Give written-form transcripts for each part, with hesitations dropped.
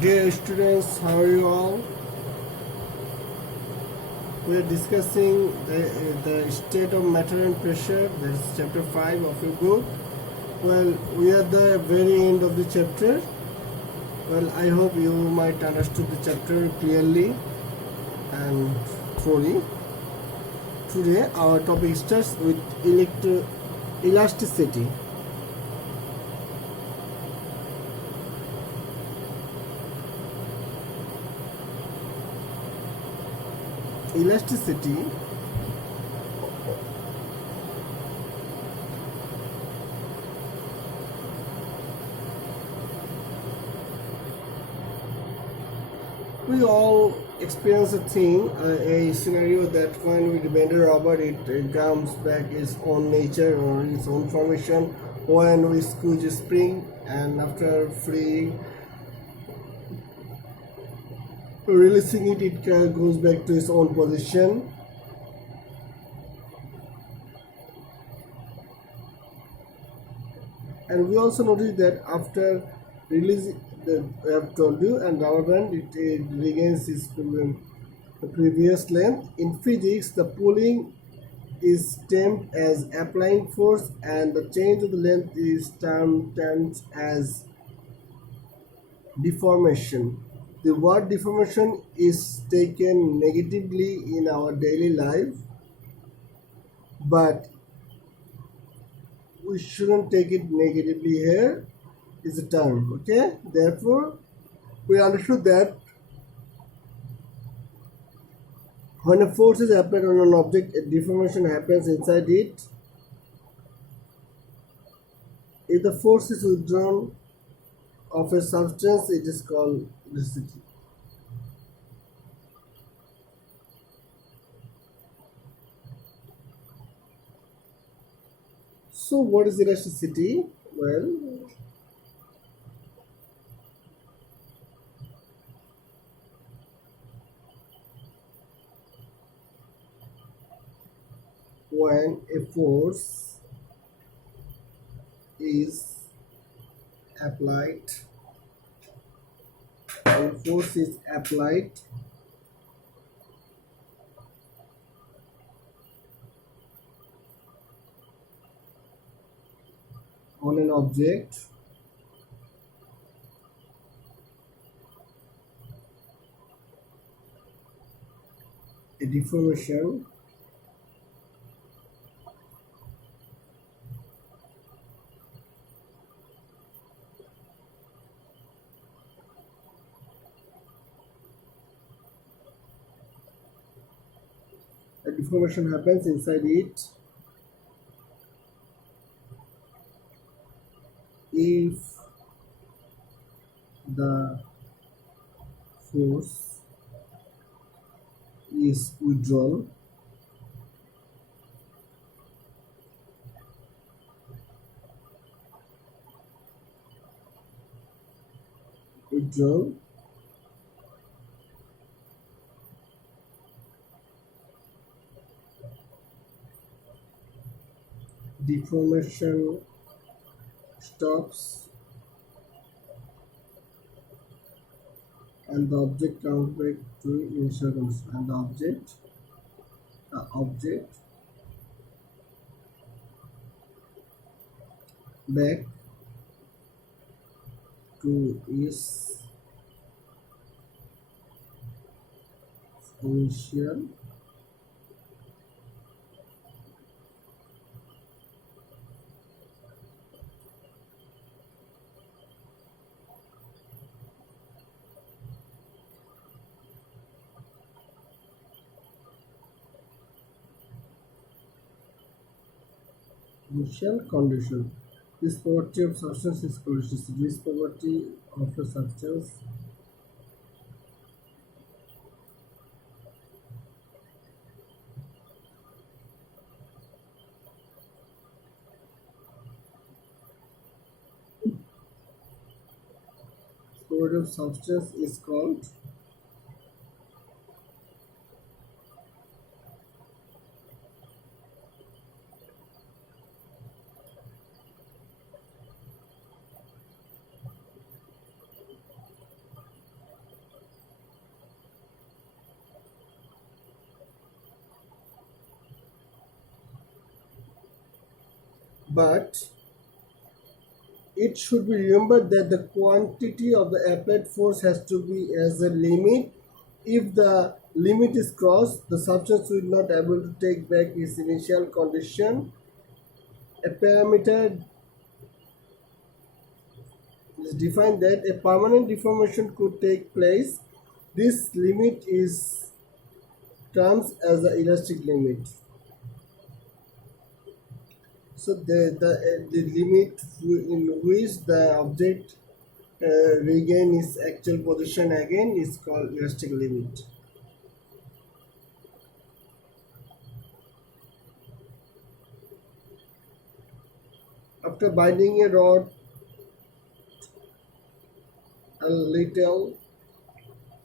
Dear students, how are you all? We are discussing the state of matter and pressure. That is chapter 5 of your book. Well, we are at the very end of the chapter. Well, I hope you might understood the chapter clearly and thoroughly. Today, our topic starts with elasticity. Elasticity we all experience a thing, a scenario that when we bend a rubber, it comes back its own nature or its own formation. When we squeeze a spring, and after releasing it, it goes back to its own position. And we also notice that after releasing I have told you, and rubber band it regains its previous length. In physics, the pulling is termed as applying force, and the change of the length is termed as deformation. The word deformation is taken negatively in our daily life, but we shouldn't take it negatively here is a term. Okay, therefore we understood that when a force is applied on an object, a deformation happens inside it. If the force is withdrawn of a substance, it is called elasticity. So what is elasticity? Well, when a force is applied on an object, a deformation happens inside it if the force is withdrawn. Deformation stops and the object comes back to initial condition, and the object back to its initial condition. This property of substance is called elasticity. This property of a substance is called but it should be remembered that the quantity of the applied force has to be as a limit. If the limit is crossed, the substance will not able to take back its initial condition. A parameter is defined that a permanent deformation could take place. This limit is terms as the elastic limit. So the limit in which the object regain its actual position again is called elastic limit. After binding a rod a little,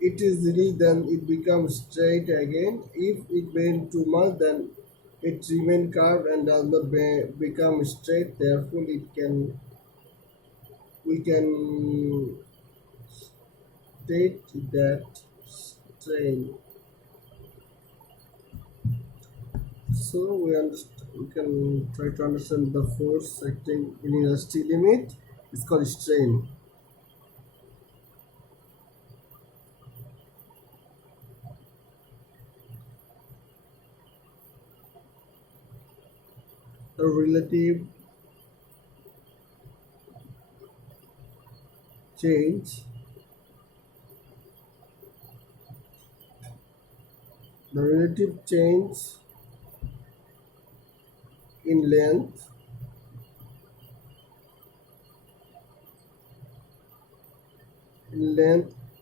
it is released, then it becomes straight again. If it bends too much, then it remains curved and does not become straight. Therefore, it can we can state that strain. So we can try to understand the force acting in elastic limit. It's called strain. The relative change, the relative change in length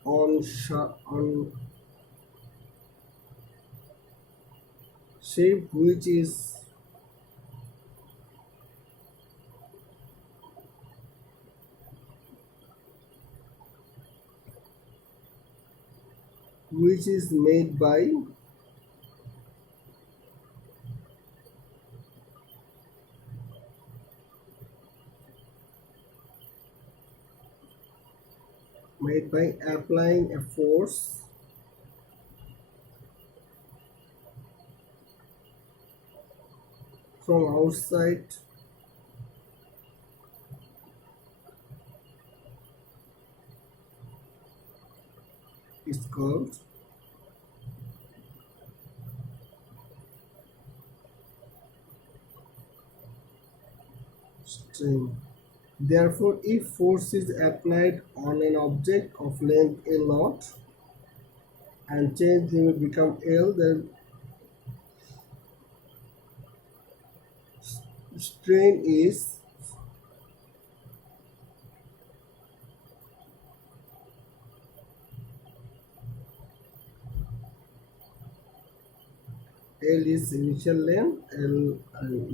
on shape which is made by applying a force from outside is called strain. Therefore, if force is applied on an object of length L naught and change limit become L, then strain is L is initial length, L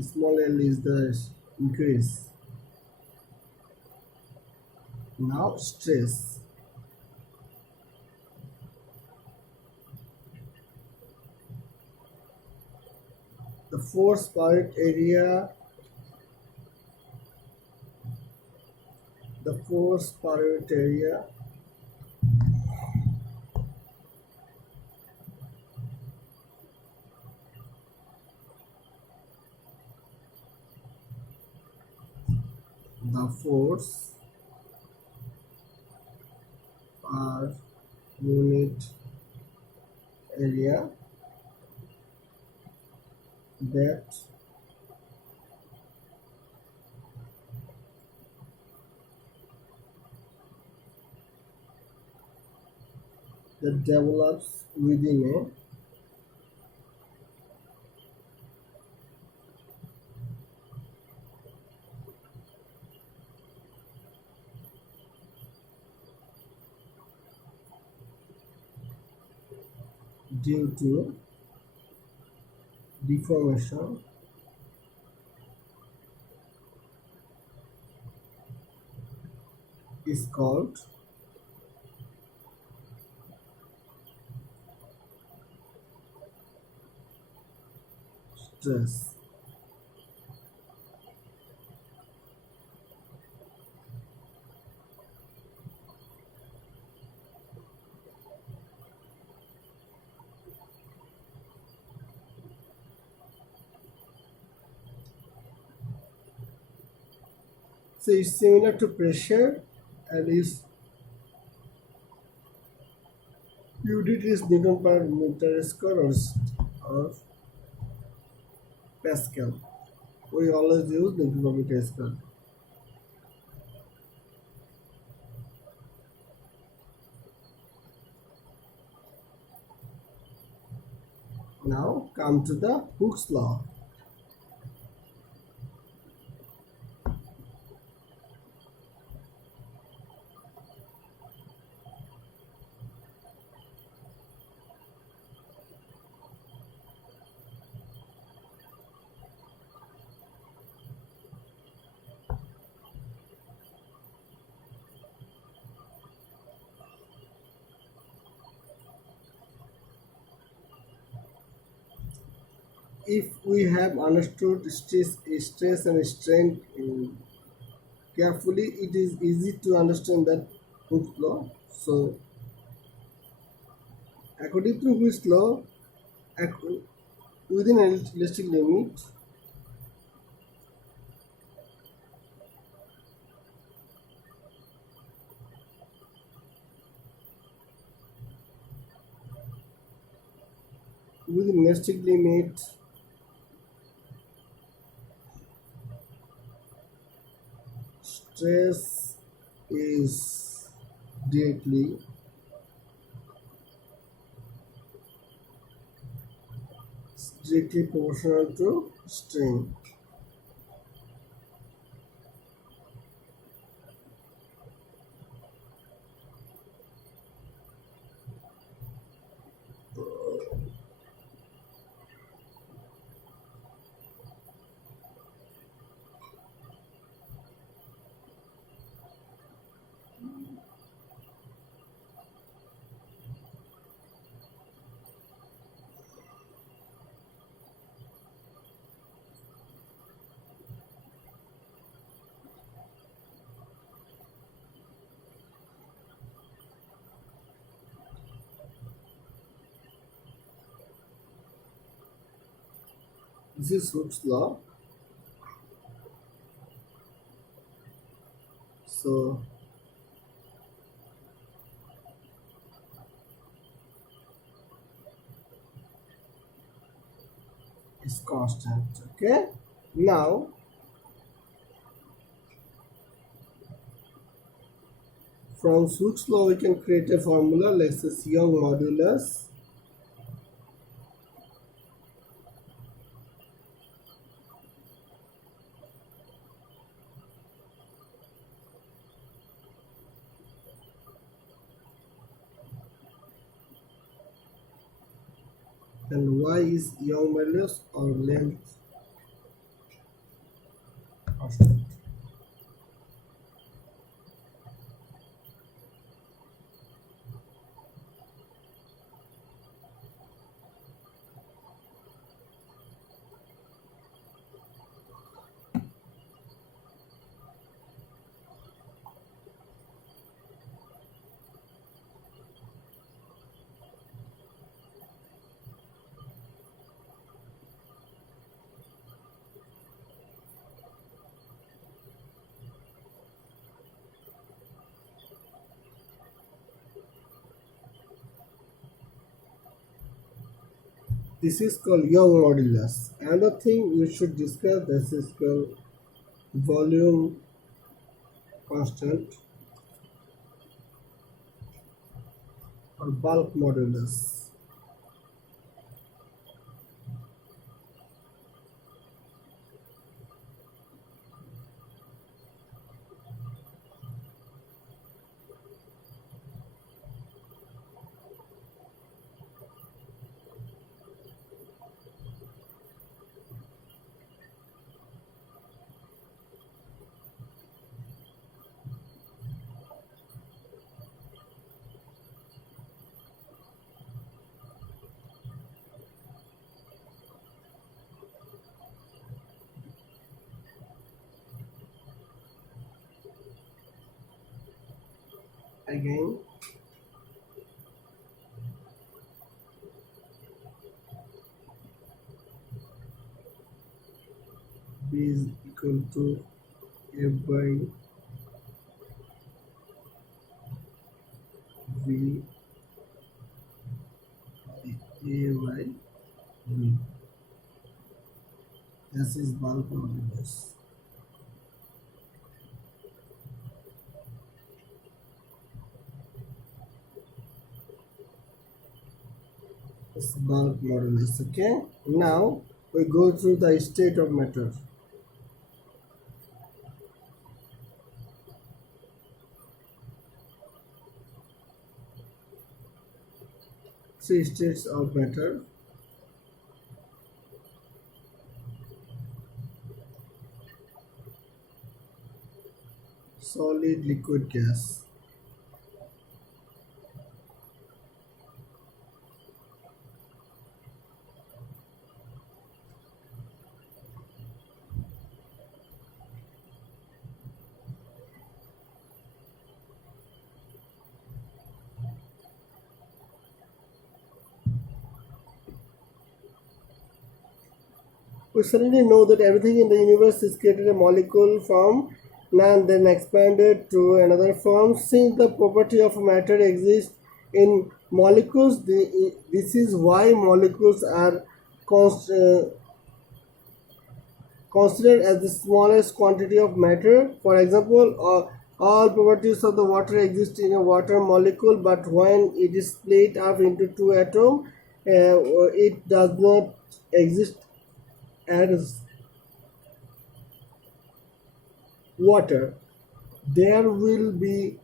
small l is the increase. Now stress. The force per unit area, the force per unit area the force per unit area that develops within due to deformation is called stress. So it's similar to pressure, and its unit is Newton per meter square or Pascal. We always use Newton per meter square. Now come to the Hooke's law. If we have understood stress and strain carefully, it is easy to understand that Hooke's law. So, according to Hooke's law, ac- within an elastic limit, within elastic limit, stress is directly directly proportional to strain. This is Hooke's law. So it's constant. Okay. Now from Hooke's law we can create a formula. Let's say Young modulus. And y is Young modulus or length constant. This is called Young modulus. Another thing we should discuss, this is called volume constant or bulk modulus. Again, B is equal to F by V A by V. This is bulk modulus. It's bulk modulus. Okay. Now we go through the state of matter. Three states of matter: solid, liquid, gas. We certainly know that everything in the universe is created a molecule from and then expanded to another form. Since the property of matter exists in molecules, this is why molecules are const, uh, considered as the smallest quantity of matter. For example, all properties of the water exist in a water molecule, but when it is split up into two atoms, it does not exist as water. There will be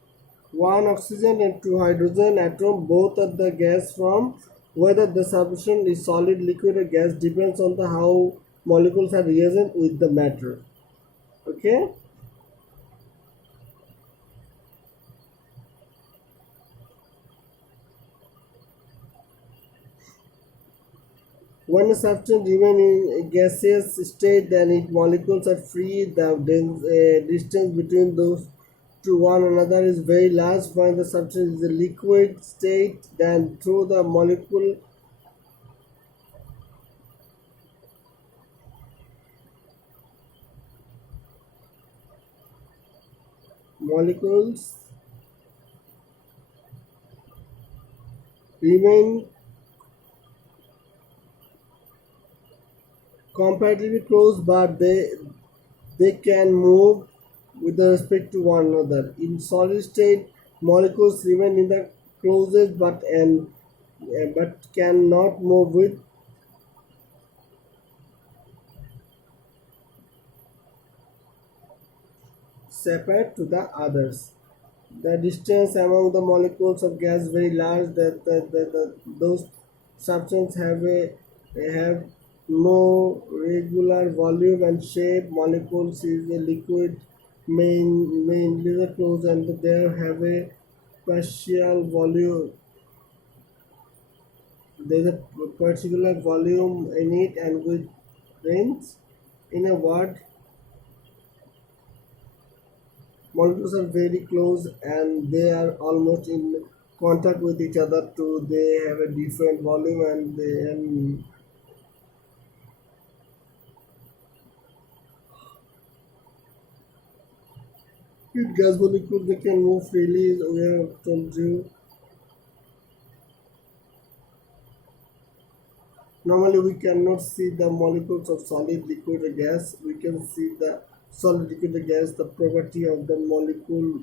one oxygen and two hydrogen atom, both of the gas form. Whether the solution is solid, liquid, or gas depends on the how molecules are reagent with the matter. Okay. When a substance remains in a gaseous state, then its molecules are free. The distance between those to one another is very large. When the substance is a liquid state, then through the molecules remain comparatively close, but they can move with respect to one another. In solid state, molecules remain in the closest but cannot move with separate to the others. The distance among the molecules of gas very large that those substances have no regular volume and shape. Molecules is a liquid mainly close and they have a partial volume. There is a particular volume in it and with range. In a word, molecules are very close and they are almost in contact with each other too. They have a different volume and in gas molecules they can move freely. We have told you. Normally we cannot see the molecules of solid, liquid, or gas. We can see the solid, liquid, or gas, the property of the molecule.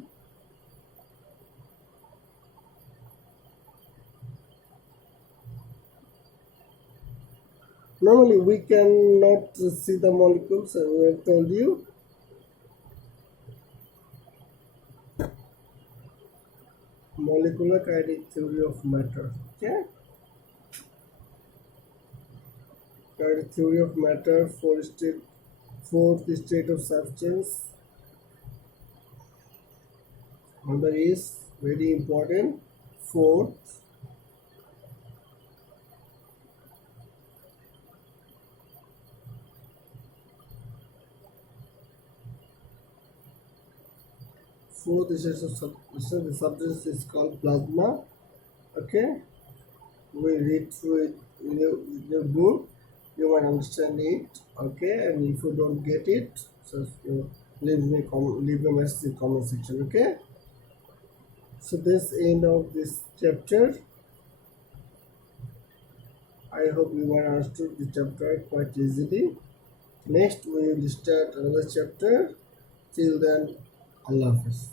Normally we cannot see the molecules. We have told you. Molecular kinetic theory of matter. Okay. Kinetic theory of matter, fourth state of substance. Another is very important. Fourth state of substance. The substance is called plasma. Okay. We read through it in your book. You might understand it. Okay. And if you don't get it, just you leave a message in comment section. Okay. So this end of this chapter. I hope you have understood the chapter quite easily. Next we will start another chapter. Till then, Allah Hafiz.